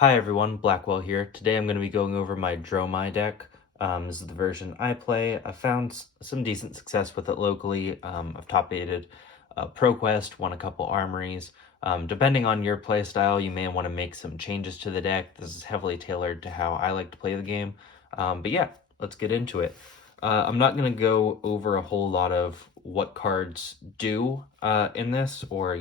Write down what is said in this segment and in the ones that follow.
Hi everyone, Blackwell here. Today I'm going to be going over my Dromai deck. This is the version I play. I found some decent success with it locally. I've top aided ProQuest, won a couple armories. Depending on your playstyle, you may want to make some changes to the deck. This is heavily tailored to how I like to play the game. But yeah, let's get into it. I'm not going to go over a whole lot of what cards do in this, or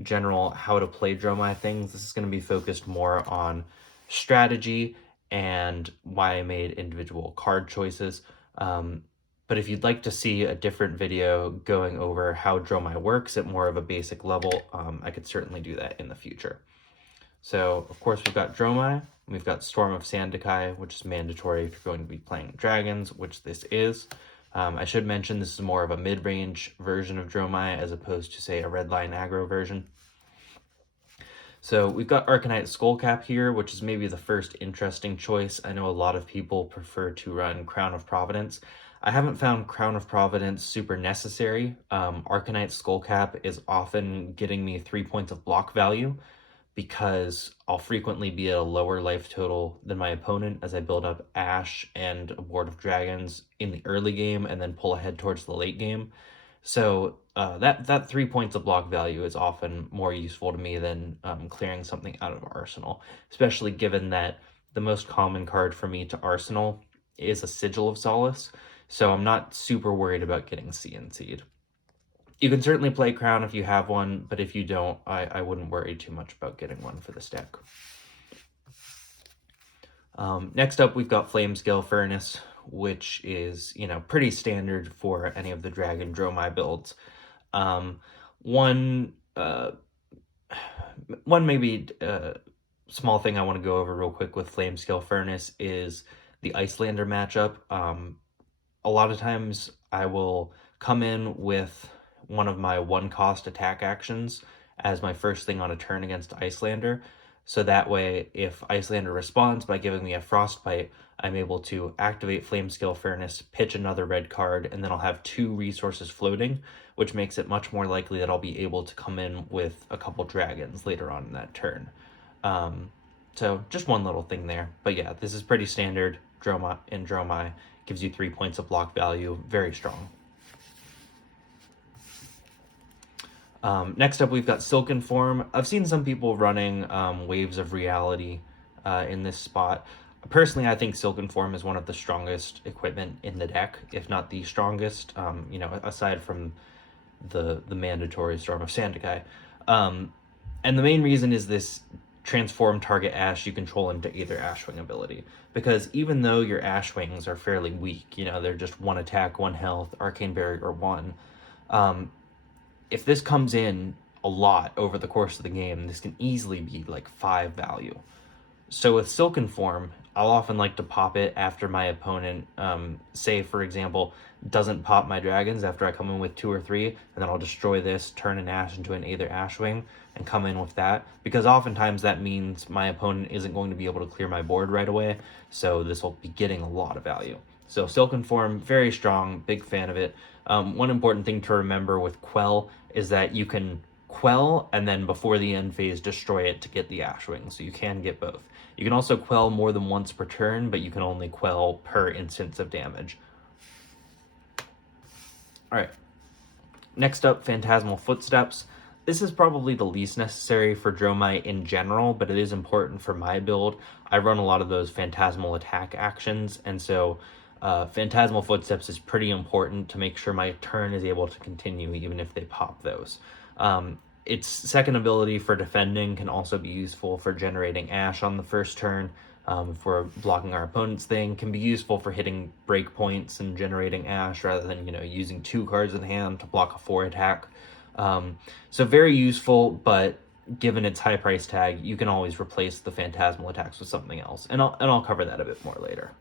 general how to play Dromai things. This is going to be focused more on strategy and why I made individual card choices. But if you'd like to see a different video going over how Dromai works at more of a basic level, I could certainly do that in the future. So, of course, we've got Dromai. We've got Storm of Sandakai, which is mandatory if you're going to be playing dragons, which this is. I should mention this is more of a mid-range version of Dromai as opposed to, say, a red line aggro version. So we've got Arcanite Skullcap here, which is maybe the first interesting choice. I know a lot of people prefer to run Crown of Providence. I haven't found Crown of Providence super necessary. Arcanite Skullcap is often getting me 3 points of block value because I'll frequently be at a lower life total than my opponent as I build up Ash and a board of dragons in the early game and then pull ahead towards the late game. So that 3 points of block value is often more useful to me than clearing something out of Arsenal, especially given that the most common card for me to Arsenal is a Sigil of Solace, so I'm not super worried about getting CNC'd. You can certainly play Crown if you have one, but if you don't, I wouldn't worry too much about getting one for this deck. Next up, we've got Flamescale Furnace, which is, pretty standard for any of the Dragon Dromai builds. One maybe small thing I want to go over real quick with Flamescale Furnace is the Icelander matchup. A lot of times I will come in with one of my one-cost attack actions as my first thing on a turn against Icelander. So that way, if Icelander responds by giving me a Frostbite, I'm able to activate Flamescale Furnace, pitch another red card, and then I'll have 2 resources floating, which makes it much more likely that I'll be able to come in with a couple dragons later on in that turn. So just one little thing there. But yeah, this is pretty standard. Dromai gives you 3 points of block value. Very strong. Next up, we've got Silken Form. I've seen some people running Waves of Reality in this spot. Personally, I think Silken Form is one of the strongest equipment in the deck, if not the strongest, aside from the mandatory Storm of Sandakai. And the main reason is this transform target Ash you control into either Ashwing ability. Because even though your Ashwings are fairly weak, they're just 1 attack, 1 health, Arcane Barrier 1, if this comes in a lot over the course of the game, this can easily be like 5 value. So with Silken Form, I'll often like to pop it after my opponent, say, for example, doesn't pop my dragons after I come in with 2 or 3, and then I'll destroy this, turn an Ash into an Aether Ashwing, and come in with that. Because oftentimes that means my opponent isn't going to be able to clear my board right away, so this will be getting a lot of value. So Silken Form, very strong, big fan of it. One important thing to remember with Quell is that you can Quell and then before the end phase destroy it to get the Ashwing, so you can get both. You can also Quell more than once per turn, but you can only Quell per instance of damage. Alright, next up, Phantasmal Footsteps. This is probably the least necessary for Dromai in general, but it is important for my build. I run a lot of those Phantasmal attack actions, and so Phantasmal Footsteps is pretty important to make sure my turn is able to continue even if they pop those. Its second ability for defending can also be useful for generating Ash on the first turn. If we're blocking our opponent's thing, can be useful for hitting breakpoints and generating Ash rather than, using 2 cards in hand to block a 4 attack. So very useful, but given its high price tag, you can always replace the Phantasmal attacks with something else. And I'll cover that a bit more later.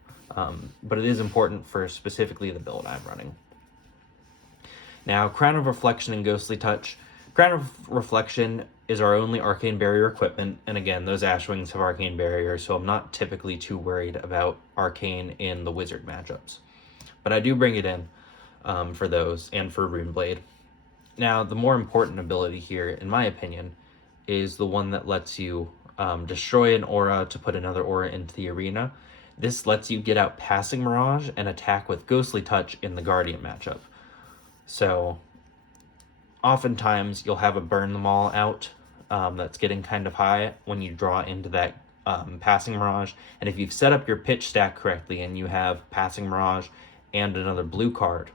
But it is important for specifically the build I'm running. Now, Crown of Reflection and Ghostly Touch. Crown of Reflection is our only Arcane Barrier equipment, and again, those Ashwings have Arcane Barrier, so I'm not typically too worried about Arcane in the Wizard matchups. But I do bring it in for those, and for Runeblade. Now, the more important ability here, in my opinion, is the one that lets you destroy an aura to put another aura into the arena. This lets you get out Passing Mirage and attack with Ghostly Touch in the Guardian matchup. So oftentimes you'll have a Burn Them All out that's getting kind of high when you draw into that Passing Mirage. And if you've set up your pitch stack correctly and you have Passing Mirage and another blue card,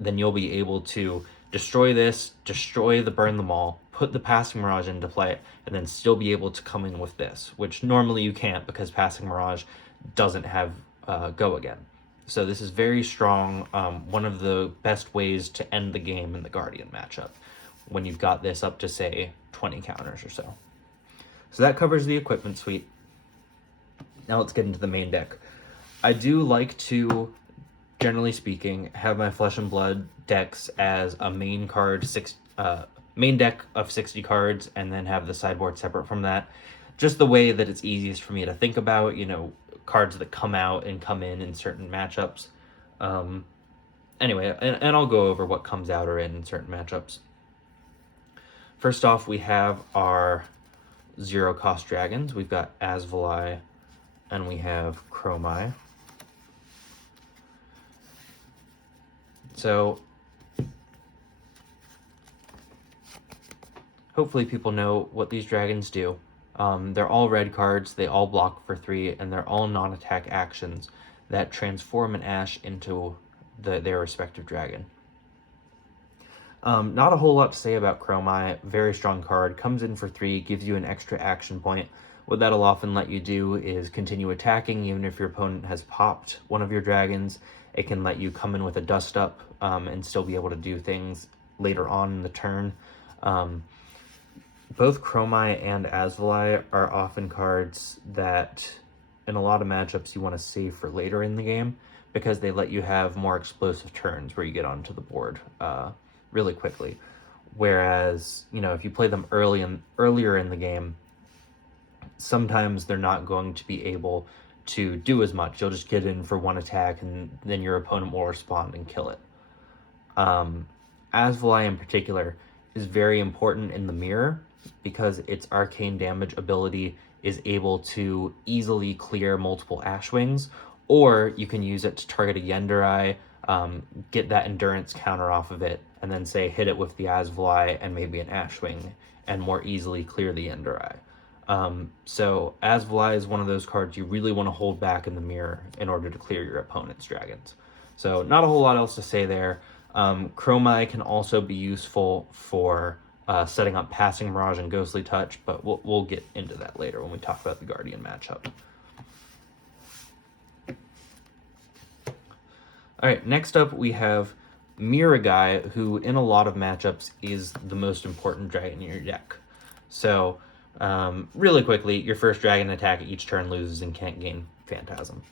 then you'll be able to destroy this, destroy the Burn Them All, put the Passing Mirage into play, and then still be able to come in with this, which normally you can't because Passing Mirage doesn't have Go Again. So this is very strong, one of the best ways to end the game in the Guardian matchup, when you've got this up to, say, 20 counters or so. So that covers the equipment suite. Now let's get into the main deck. I do like to, generally speaking, have my Flesh and Blood decks as a main deck of 60 cards, and then have the sideboard separate from that. Just the way that it's easiest for me to think about, cards that come out and come in certain matchups. Anyway, and I'll go over what comes out or in certain matchups. First off, we have our 0-cost dragons. We've got Asvali, and we have Dromai. So hopefully people know what these dragons do. They're all red cards, they all block for 3, and they're all non-attack actions that transform an Ash into their respective dragon. Not a whole lot to say about Dromai. Very strong card, comes in for 3, gives you an extra action point. What that'll often let you do is continue attacking even if your opponent has popped one of your dragons. It can let you come in with a Dust Up and still be able to do things later on in the turn. Both Dromai and Asvali are often cards that in a lot of matchups you want to save for later in the game, because they let you have more explosive turns where you get onto the board really quickly. Whereas, if you play them earlier in the game, sometimes they're not going to be able to do as much. You'll just get in for one attack and then your opponent will respond and kill it. Asvali in particular is very important in the mirror because its arcane damage ability is able to easily clear multiple Ashwings, or you can use it to target a Yenderai, get that endurance counter off of it, and then say hit it with the Asvali and maybe an Ashwing and more easily clear the Yenderai. So Asvali is one of those cards you really want to hold back in the mirror in order to clear your opponent's dragons. So not a whole lot else to say there. Dromai can also be useful for setting up Passing Mirage and Ghostly Touch, but we'll get into that later when we talk about the Guardian matchup. All right, next up we have Miragai, who in a lot of matchups is the most important dragon in your deck. So really quickly, your first dragon attack each turn loses and can't gain Phantasm.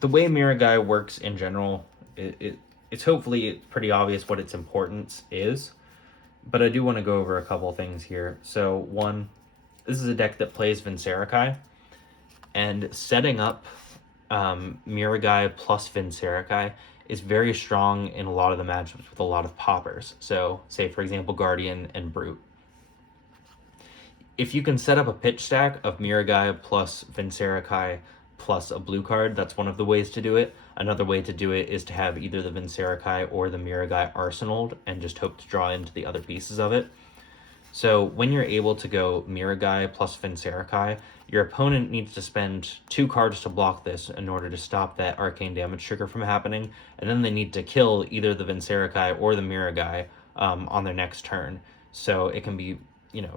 The way Miragai works in general, it's hopefully pretty obvious what its importance is, but I do want to go over a couple things here. So one, this is a deck that plays Vincerakai, and setting up Miragai plus Vincerakai is very strong in a lot of the matchups with a lot of poppers. So say, for example, Guardian and Brute. If you can set up a pitch stack of Miragai plus Vincerakai plus a blue card, that's one of the ways to do it. Another way to do it is to have either the Vincerakai or the Miragai arsenaled and just hope to draw into the other pieces of it. So when you're able to go Miragai plus Vincerakai, your opponent needs to spend 2 cards to block this in order to stop that arcane damage trigger from happening, and then they need to kill either the Vincerakai or the Miragai on their next turn. So it can be,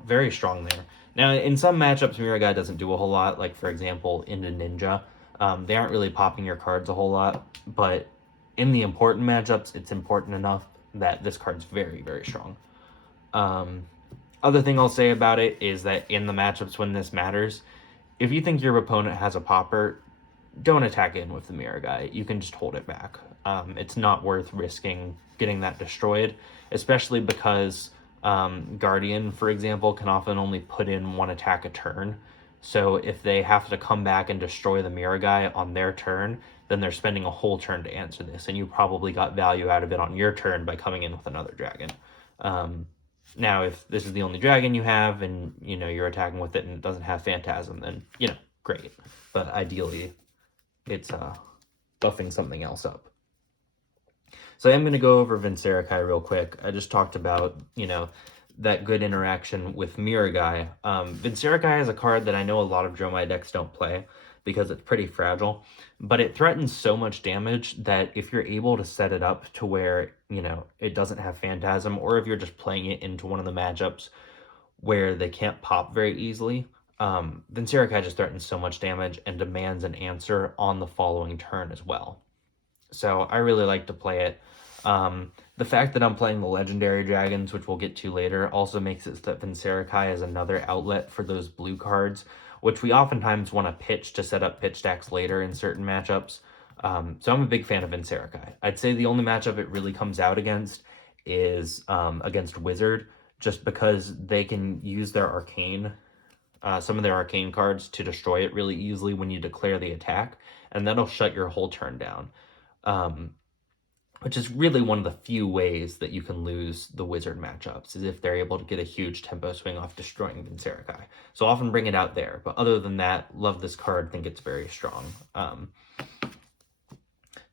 very strong there. Now, in some matchups, Miragai doesn't do a whole lot, like, for example, into Ninja. They aren't really popping your cards a whole lot, but in the important matchups, it's important enough that this card's very, very strong. Other thing I'll say about it is that in the matchups when this matters, if you think your opponent has a popper, don't attack in with the Miragai. You can just hold it back. It's not worth risking getting that destroyed, especially because Guardian, for example, can often only put in 1 attack a turn. So if they have to come back and destroy the Miragai on their turn, then they're spending a whole turn to answer this, and you probably got value out of it on your turn by coming in with another dragon. Now, if this is the only dragon you have and, you know, you're attacking with it and it doesn't have Phantasm, then, you know, great. But ideally, it's buffing something else up. So I am going to go over Vincerikai real quick. I just talked about, you know, that good interaction with Miragai. Vincerikai is a card that I know a lot of Dromai decks don't play because it's pretty fragile, but it threatens so much damage that if you're able to set it up to where, you know, it doesn't have Phantasm, or if you're just playing it into one of the matchups where they can't pop very easily, Vincerikai just threatens so much damage and demands an answer on the following turn as well. So I really like to play it. The fact that I'm playing the legendary dragons, which we'll get to later, also makes it so that Vincerikai is another outlet for those blue cards, which we oftentimes want to pitch to set up pitch stacks later in certain matchups. So I'm a big fan of Vincerikai. I'd say the only matchup it really comes out against is against Wizard, just because they can use their arcane, some of their arcane cards to destroy it really easily when you declare the attack, and that'll shut your whole turn down. Which is really one of the few ways that you can lose the Wizard matchups, is if they're able to get a huge tempo swing off destroying Vincerikai. So often bring it out there. But other than that, love this card, think it's very strong.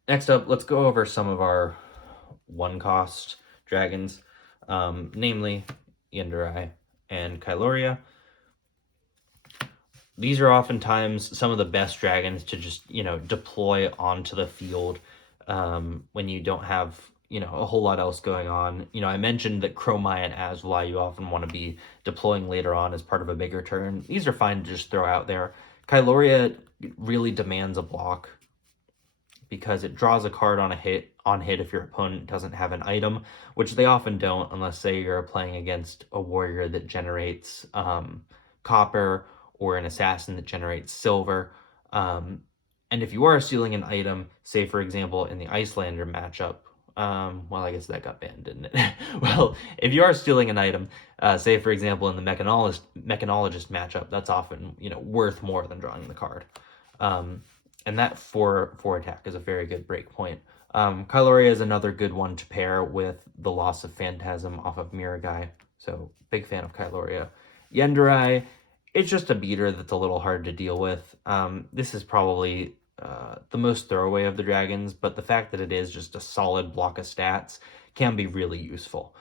Next up, let's go over some of our one-cost dragons, namely Yendurai and Kyloria. These are oftentimes some of the best dragons to just, you know, deploy onto the field when you don't have, you know, a whole lot else going on. You know, I mentioned that Dromai and Aswai you often want to be deploying later on as part of a bigger turn. These are fine to just throw out there. Kyloria really demands a block because it draws a card on hit if your opponent doesn't have an item, which they often don't unless, say, you're playing against a warrior that generates copper or an assassin that generates silver. And if you are stealing an item, say, for example, in the Icelander matchup, well, I guess that got banned, didn't it? Well, if you are stealing an item, say, for example, in the Mechanologist matchup, that's often, you know, worth more than drawing the card. And that 4 attack is a very good break point. Kyloria is another good one to pair with the loss of Phantasm off of Miragai, so big fan of Kyloria. Yendurai, it's just a beater that's a little hard to deal with. This is probably the most throwaway of the dragons, but the fact that it is just a solid block of stats can be really useful.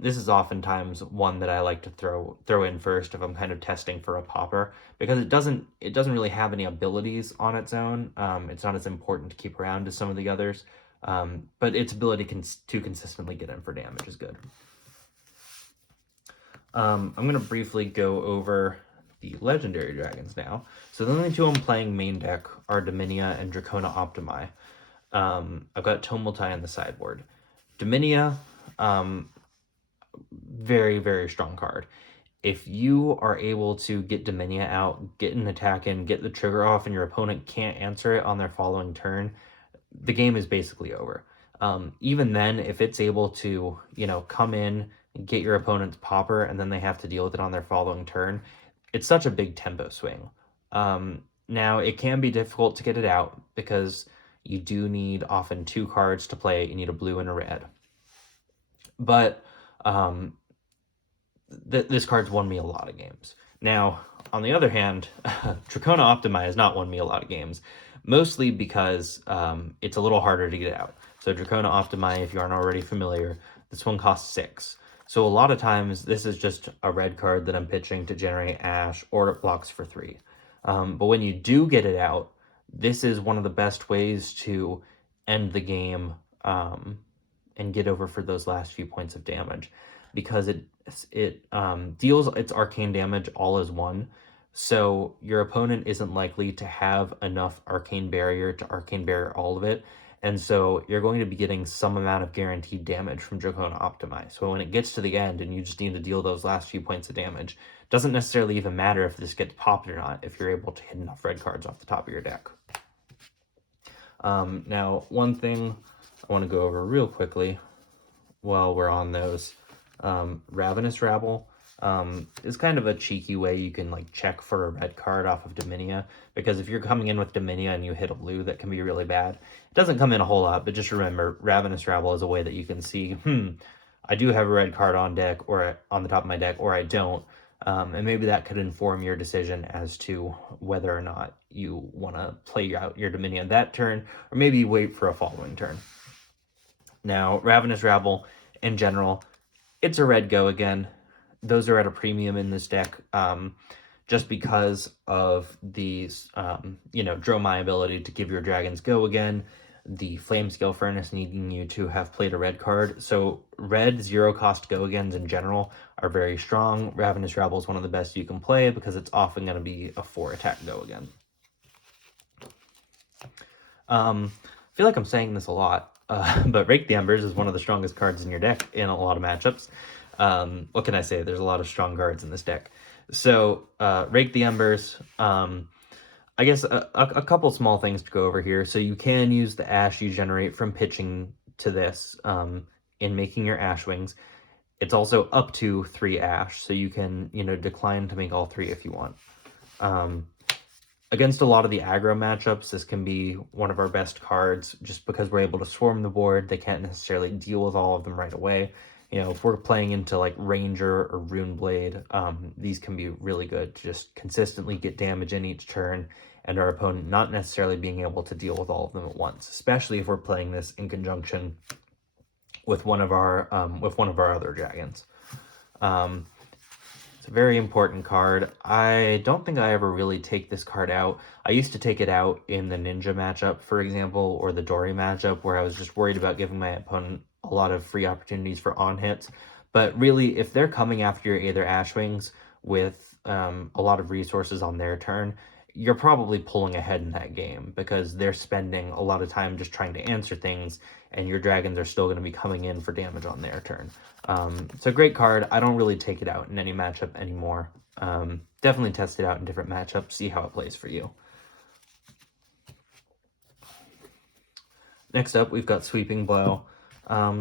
This is oftentimes one that I like to throw in first if I'm kind of testing for a popper, because it doesn't really have any abilities on its own. It's not as important to keep around as some of the others, but its ability to consistently get in for damage is good. I'm going to briefly go over the legendary dragons now. So the only two I'm playing main deck are Dominia and Dracona Optimi. I've got Tomultai in the sideboard. Dominia, very, very strong card. If you are able to get Dominia out, get an attack in, get the trigger off, and your opponent can't answer it on their following turn, the game is basically over. Even then, if it's able to, you know, come in, get your opponent's popper, and then they have to deal with it on their following turn, it's such a big tempo swing. Now, it can be difficult to get it out because you do need often 2 cards to play it. You need a blue and a red. But this card's won me a lot of games. Now, on the other hand, Dracona Optimi has not won me a lot of games, mostly because it's a little harder to get out. So Dracona Optimi, if you aren't already familiar, this one costs 6. So a lot of times, this is just a red card that I'm pitching to generate Ash, or it blocks for 3. But when you do get it out, this is one of the best ways to end the game and get over for those last few points of damage, because it deals its arcane damage all as one. So your opponent isn't likely to have enough arcane barrier to arcane barrier all of it. And so you're going to be getting some amount of guaranteed damage from Dracona Optimi. So when it gets to the end and you just need to deal those last few points of damage, it doesn't necessarily even matter if this gets popped or not, if you're able to hit enough red cards off the top of your deck. Now, one thing I want to go over real quickly while we're on those, Ravenous Rabble is kind of a cheeky way you can like check for a red card off of Dominia, because if you're coming in with Dominia and you hit a blue, that can be really bad. It doesn't come in a whole lot, but just remember, Ravenous Rabble is a way that you can see, I do have a red card on deck or on the top of my deck, or I don't. And maybe that could inform your decision as to whether or not you want to play out your Dominion that turn, or maybe wait for a following turn. Now, Ravenous Rabble, in general, it's a red go again. Those are at a premium in this deck, just because of the, Dromai ability to give your dragons go again, the Flame Scale Furnace needing you to have played a red card. So red 0-cost go agains in general are very strong. Ravenous Rabble is one of the best you can play because it's often going to be a 4-attack go again. I feel like I'm saying this a lot, but Rake the Embers is one of the strongest cards in your deck in a lot of matchups. What can I say? There's a lot of strong cards in this deck. So, Rake the Embers, I guess a couple small things to go over here. So you can use the ash you generate from pitching to this in making your ash wings. It's also up to 3 ash, so you can, decline to make all 3 if you want. Against a lot of the aggro matchups, this can be one of our best cards just because we're able to swarm the board. They can't necessarily deal with all of them right away. If we're playing into like Ranger or Runeblade, these can be really good to just consistently get damage in each turn and our opponent not necessarily being able to deal with all of them at once, especially if we're playing this in conjunction with one of our other dragons. It's a very important card. I don't think I ever really take this card out. I used to take it out in the Ninja matchup, for example, or the Dory matchup, where I was just worried about giving my opponent a lot of free opportunities for on-hits. But really, if they're coming after your Aether Ashwings with a lot of resources on their turn, you're probably pulling ahead in that game because they're spending a lot of time just trying to answer things, and your dragons are still going to be coming in for damage on their turn. It's a great card. I don't really take it out in any matchup anymore. Definitely test it out in different matchups, see how it plays for you. Next up, we've got Sweeping Blow.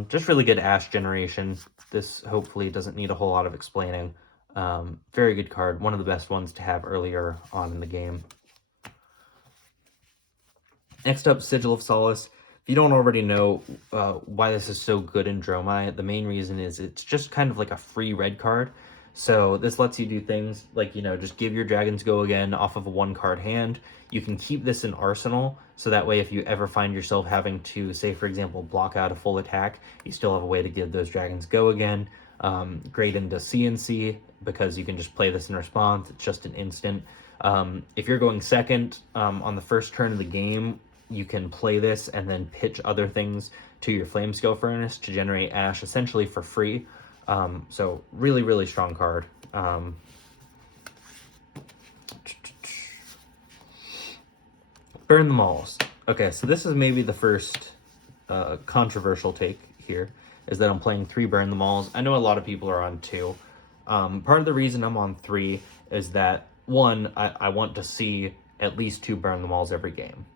Just really good ash generation. This hopefully doesn't need a whole lot of explaining. Very good card. One of the best ones to have earlier on in the game. Next up, Sigil of Solace. If you don't already know why this is so good in Dromai, the main reason is it's just kind of like a free red card. So this lets you do things like, just give your dragons go again off of a 1-card hand. You can keep this in Arsenal, so that way if you ever find yourself having to, say, for example, block out a full attack, you still have a way to give those dragons go again. Great into CNC, because you can just play this in response. It's just an instant. If you're going second on the first turn of the game, you can play this and then pitch other things to your Flame Scale Furnace to generate ash essentially for free. So really, really strong card. Burn the Malls. Okay, so this is maybe the first controversial take here, is that I'm playing 3 Burn the Malls. I know a lot of people are on 2. Part of the reason I'm on 3 is that, 1, I want to see at least 2 Burn the Malls every game.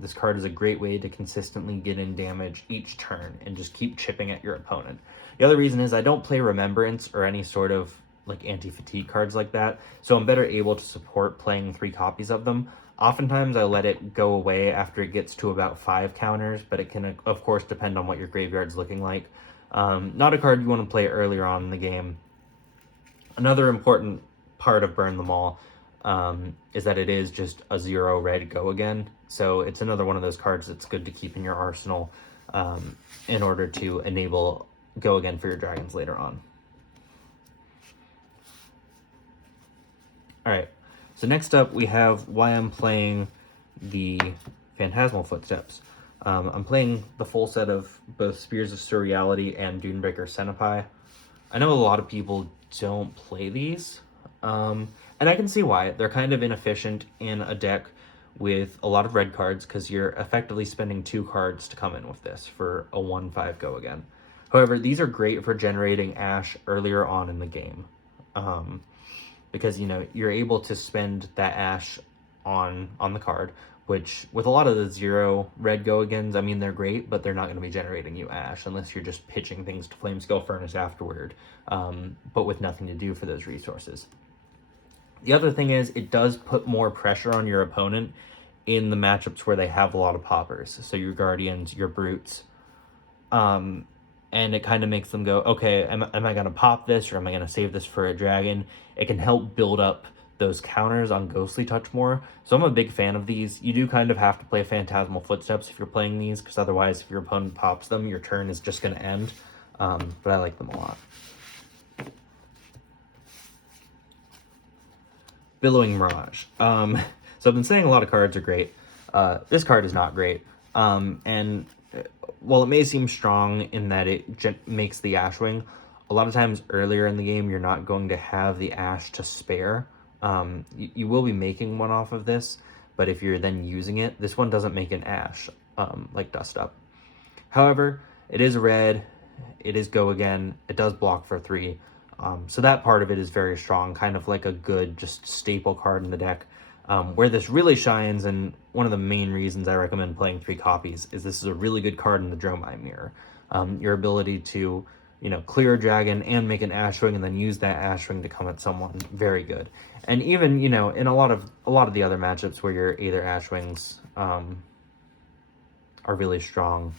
This card is a great way to consistently get in damage each turn and just keep chipping at your opponent. The other reason is I don't play Remembrance or any sort of like anti-fatigue cards like that, so I'm better able to support playing 3 copies of them. Oftentimes I let it go away after it gets to about 5 counters, but it can of course depend on what your graveyard's looking like. Not a card you want to play earlier on in the game. Another important part of Burn Them All is that it is just a 0 red go again. So it's another one of those cards that's good to keep in your arsenal in order to enable go again for your dragons later on. All right, so next up we have why I'm playing the Phantasmal Footsteps. I'm playing the full set of both Spears of Surreality and Dunebreaker Cenopai. I know a lot of people don't play these, and I can see why. They're kind of inefficient in a deck with a lot of red cards because you're effectively spending 2 cards to come in with this for a 1/5 go again. However, these are great for generating ash earlier on in the game, because you're able to spend that ash on the card, which with a lot of the 0 red go agains, I mean, they're great, but they're not going to be generating you ash unless you're just pitching things to Flame Scale Furnace afterward, but with nothing to do for those resources. The other thing is it does put more pressure on your opponent in the matchups where they have a lot of poppers. So your Guardians, your Brutes. and it kind of makes them go, okay, am I going to pop this or am I going to save this for a dragon? It can help build up those counters on Ghostly Touch more. So I'm a big fan of these. You do kind of have to play Phantasmal Footsteps if you're playing these, because otherwise if your opponent pops them, your turn is just going to end. But I like them a lot. Billowing Mirage. So I've been saying a lot of cards are great. This card is not great. And while it may seem strong in that it makes the Ashwing, a lot of times earlier in the game, you're not going to have the Ash to spare. You will be making one off of this, but if you're then using it, this one doesn't make an Ash, like Dust Up. However, it is red, it is Go Again, it does block for 3, so that part of it is very strong, kind of like a good, just staple card in the deck. Where this really shines, and one of the main reasons I recommend playing 3 copies, is this is a really good card in the Dromai mirror. Your ability to, clear a dragon and make an Ashwing, and then use that Ashwing to come at someone, very good. And even, in a lot of the other matchups where your Aether Ashwings are really strong,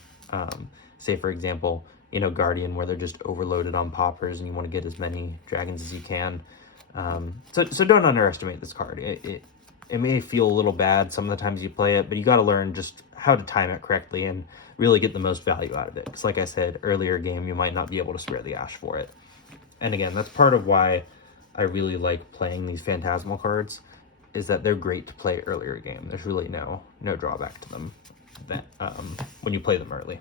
say for example, Guardian, where they're just overloaded on poppers and you want to get as many dragons as you can. So don't underestimate this card. It may feel a little bad some of the times you play it, but you got to learn just how to time it correctly and really get the most value out of it. Because like I said, earlier game, you might not be able to spare the Ash for it. And again, that's part of why I really like playing these Phantasmal cards, is that they're great to play earlier game. There's really no drawback to them when you play them early.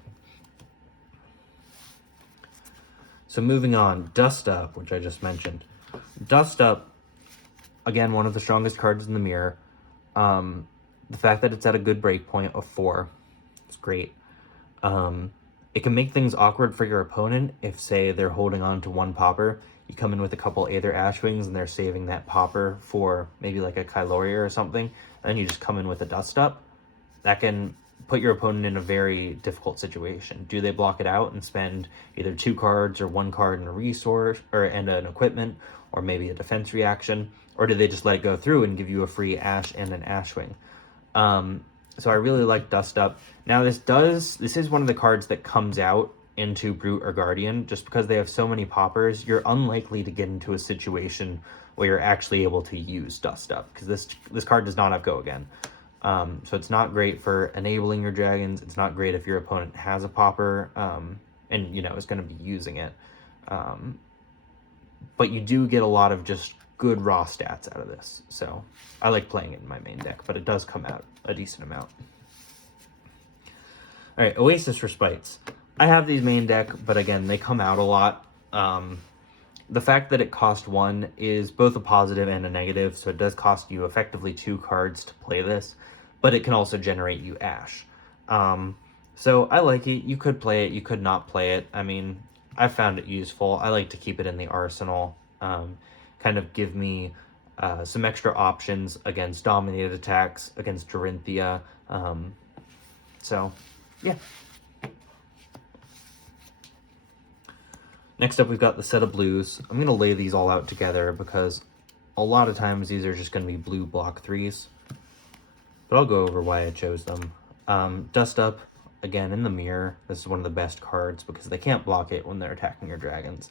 So moving on, Dust Up, which I just mentioned. Dust Up, again, one of the strongest cards in the mirror. The fact that it's at a good break point of 4 is great. It can make things awkward for your opponent if, say, they're holding on to 1 popper. You come in with a couple Aether Ashwings and they're saving that popper for maybe like a Kyloria or something, and then you just come in with a Dust Up. That can put your opponent in a very difficult situation. Do they block it out and spend either 2 cards or 1 card and a resource and an equipment, or maybe a defense reaction, or do they just let it go through and give you a free Ash and an Ashwing? So I really like Dust Up. Now this is one of the cards that comes out into Brute or Guardian. Just because they have so many poppers, you're unlikely to get into a situation where you're actually able to use Dust Up, because this card does not have Go Again. So it's not great for enabling your dragons. It's not great if your opponent has a popper and is going to be using it. But you do get a lot of just good raw stats out of this. So I like playing it in my main deck, but it does come out a decent amount. All right, Oasis Respites. I have these main deck, but again, they come out a lot. The fact that it cost 1 is both a positive and a negative, so it does cost you effectively 2 cards to play this, but it can also generate you Ash. So I like it. You could play it, you could not play it. I mean, I found it useful. I like to keep it in the arsenal, kind of give me some extra options against dominated attacks, against Dorinthia. So, yeah. Next up, we've got the set of blues. I'm going to lay these all out together because a lot of times these are just going to be blue block 3s. But I'll go over why I chose them. Dust Up, again, in the mirror. This is one of the best cards because they can't block it when they're attacking your dragons.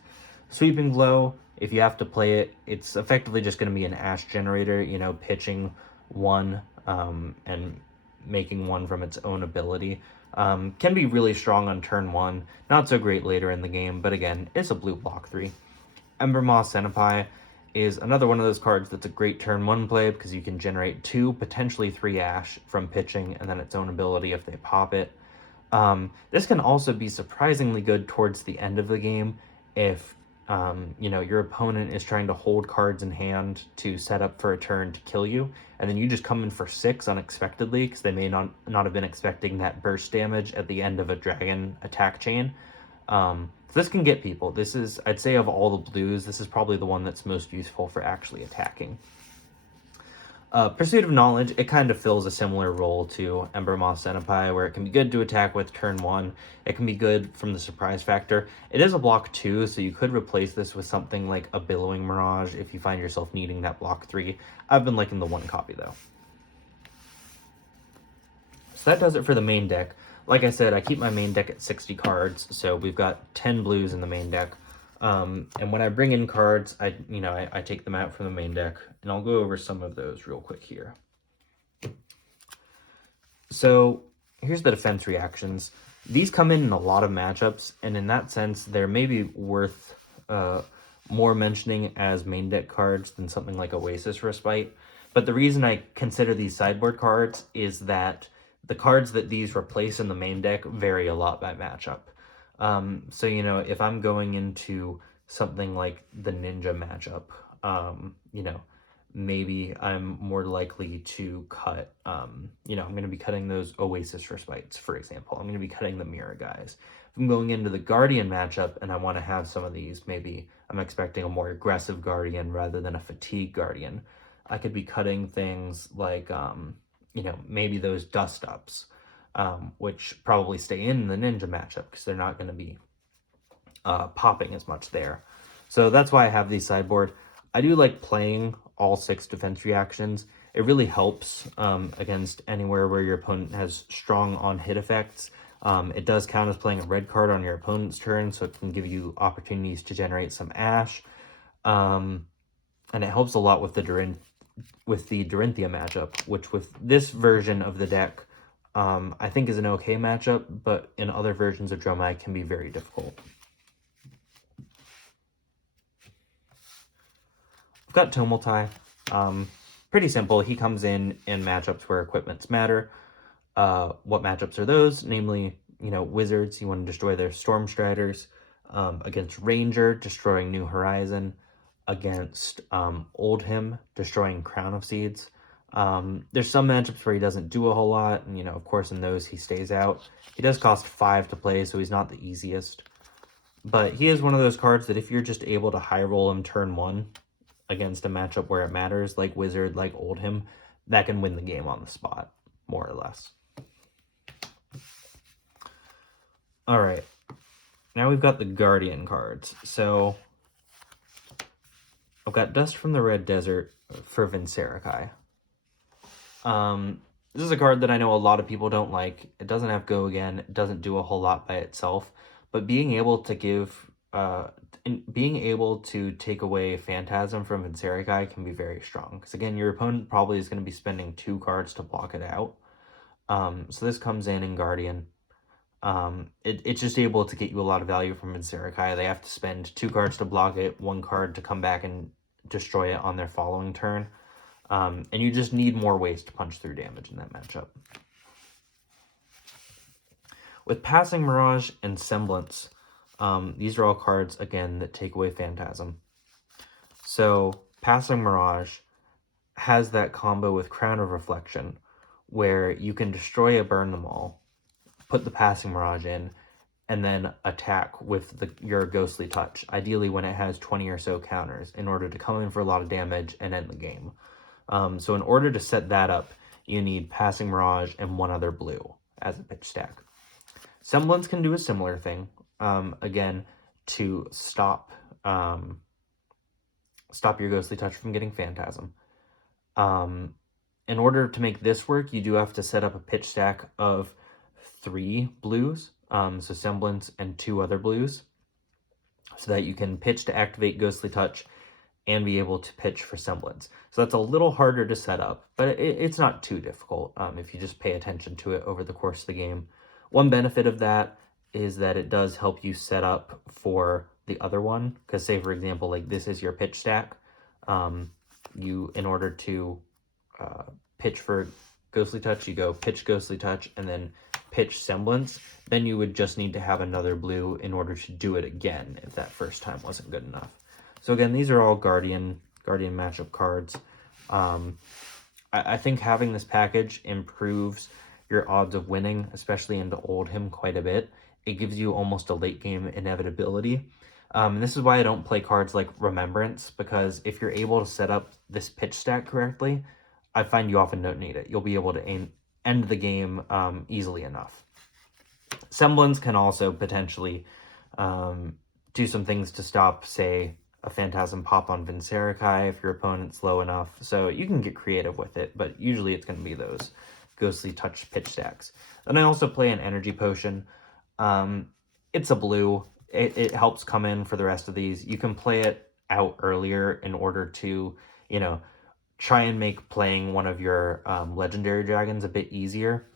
Sweeping Blow, if you have to play it, it's effectively just going to be an Ash generator, pitching 1 and making 1 from its own ability. Can be really strong on turn 1, not so great later in the game, but again, it's a blue block 3. Ember Moss Senpai is another one of those cards that's a great turn 1 play because you can generate 2, potentially 3 Ash from pitching and then its own ability if they pop it. This can also be surprisingly good towards the end of the game if your opponent is trying to hold cards in hand to set up for a turn to kill you, and then you just come in for 6 unexpectedly because they may not have been expecting that burst damage at the end of a dragon attack chain. So this can get people. This is, I'd say, of all the blues, this is probably the one that's most useful for actually attacking. Pursuit of Knowledge, it kind of fills a similar role to Ember Moss Senpai, where it can be good to attack with turn 1. It can be good from the surprise factor. It is a block 2, so you could replace this with something like a Billowing Mirage if you find yourself needing that block 3. I've been liking the 1 copy, though. So that does it for the main deck. Like I said, I keep my main deck at 60 cards, so we've got 10 blues in the main deck. And when I bring in cards, I take them out from the main deck, and I'll go over some of those real quick here. So here's the defense reactions. These come in a lot of matchups, and in that sense, they're maybe worth more mentioning as main deck cards than something like Oasis Respite. But the reason I consider these sideboard cards is that the cards that these replace in the main deck vary a lot by matchup. So, if I'm going into something like the Ninja matchup, maybe I'm more likely to cut, I'm going to be cutting those Oasis Respites, for example. I'm going to be cutting the Mirror guys. If I'm going into the Guardian matchup and I want to have some of these, maybe I'm expecting a more aggressive Guardian rather than a fatigue Guardian. I could be cutting things like, maybe those Dust Ups, which probably stay in the Ninja matchup because they're not going to be popping as much there. So that's why I have these sideboard. I do like playing all 6 defense reactions. It really helps against anywhere where your opponent has strong on-hit effects. It does count as playing a red card on your opponent's turn, so it can give you opportunities to generate some ash. And it helps a lot with the Dorinthia matchup, which with this version of the deck, I think is an okay matchup, but in other versions of Dromai can be very difficult. I've got Tomultai. Pretty simple. He comes in matchups where equipments matter. What matchups are those? Namely, Wizards, you want to destroy their Stormstriders. Against Ranger, destroying New Horizon. Against Oldhim, destroying Crown of Seeds. There's some matchups where he doesn't do a whole lot, and of course in those he stays out. He does cost 5 to play, so he's not the easiest. But he is one of those cards that if you're just able to high roll him turn 1 against a matchup where it matters, like Wizard, like Oldhim, that can win the game on the spot, more or less. All right, now we've got the Guardian cards. So I've got Dust from the Red Desert for Vincerikai. This is a card that I know a lot of people don't like. It doesn't have Go Again. It doesn't do a whole lot by itself. But being able to take away Phantasm from Vincerikai can be very strong. Because again, your opponent probably is going to be spending 2 cards to block it out. So this comes in Guardian. It's just able to get you a lot of value from Vincerikai. They have to spend 2 cards to block it, 1 card to come back and destroy it on their following turn. And you just need more ways to punch through damage in that matchup. With Passing Mirage and Semblance, these are all cards, again, that take away Phantasm. So Passing Mirage has that combo with Crown of Reflection, where you can destroy a Burn Them All, put the Passing Mirage in, and then attack with your Ghostly Touch, ideally when it has 20 or so counters, in order to come in for a lot of damage and end the game. So in order to set that up, you need Passing Mirage and 1 other blue as a pitch stack. Semblance can do a similar thing, again, to stop your Ghostly Touch from getting Phantasm. In order to make this work, you do have to set up a pitch stack of 3 blues, so Semblance and 2 other blues, so that you can pitch to activate Ghostly Touch and be able to pitch for Semblance. So that's a little harder to set up, but it's not too difficult if you just pay attention to it over the course of the game. One benefit of that is that it does help you set up for the other one, because say, for example, like this is your pitch stack. In order to pitch for Ghostly Touch, you go pitch Ghostly Touch and then pitch Semblance. Then you would just need to have another blue in order to do it again if that first time wasn't good enough. So again, these are all Guardian matchup cards. I think having this package improves your odds of winning, especially into Oldhim, quite a bit. It gives you almost a late game inevitability. And this is why I don't play cards like Remembrance, because if you're able to set up this pitch stack correctly, I find you often don't need it. You'll be able to end the game easily enough. Semblance can also potentially do some things to stop, say, a Phantasm pop on Vincerikai if your opponent's low enough. So you can get creative with it, but usually it's going to be those Ghostly Touch pitch stacks. Then I also play an energy potion. It's a blue. It helps come in for the rest of these. You can play it out earlier in order to, you know, try and make playing one of your legendary dragons a bit easier.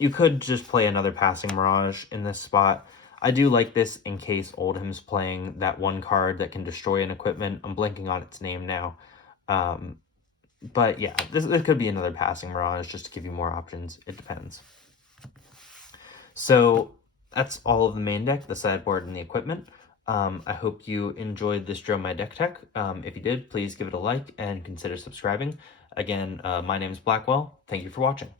You could just play another Passing Mirage in this spot. I do like this in case Oldham's playing that one card that can destroy an equipment. I'm blanking on its name now. But yeah, this could be another Passing Mirage just to give you more options. It depends. So that's all of the main deck, the sideboard, and the equipment. I hope you enjoyed this Dromai deck tech. If you did, please give it a like and consider subscribing. Again, my name is Blackwell. Thank you for watching.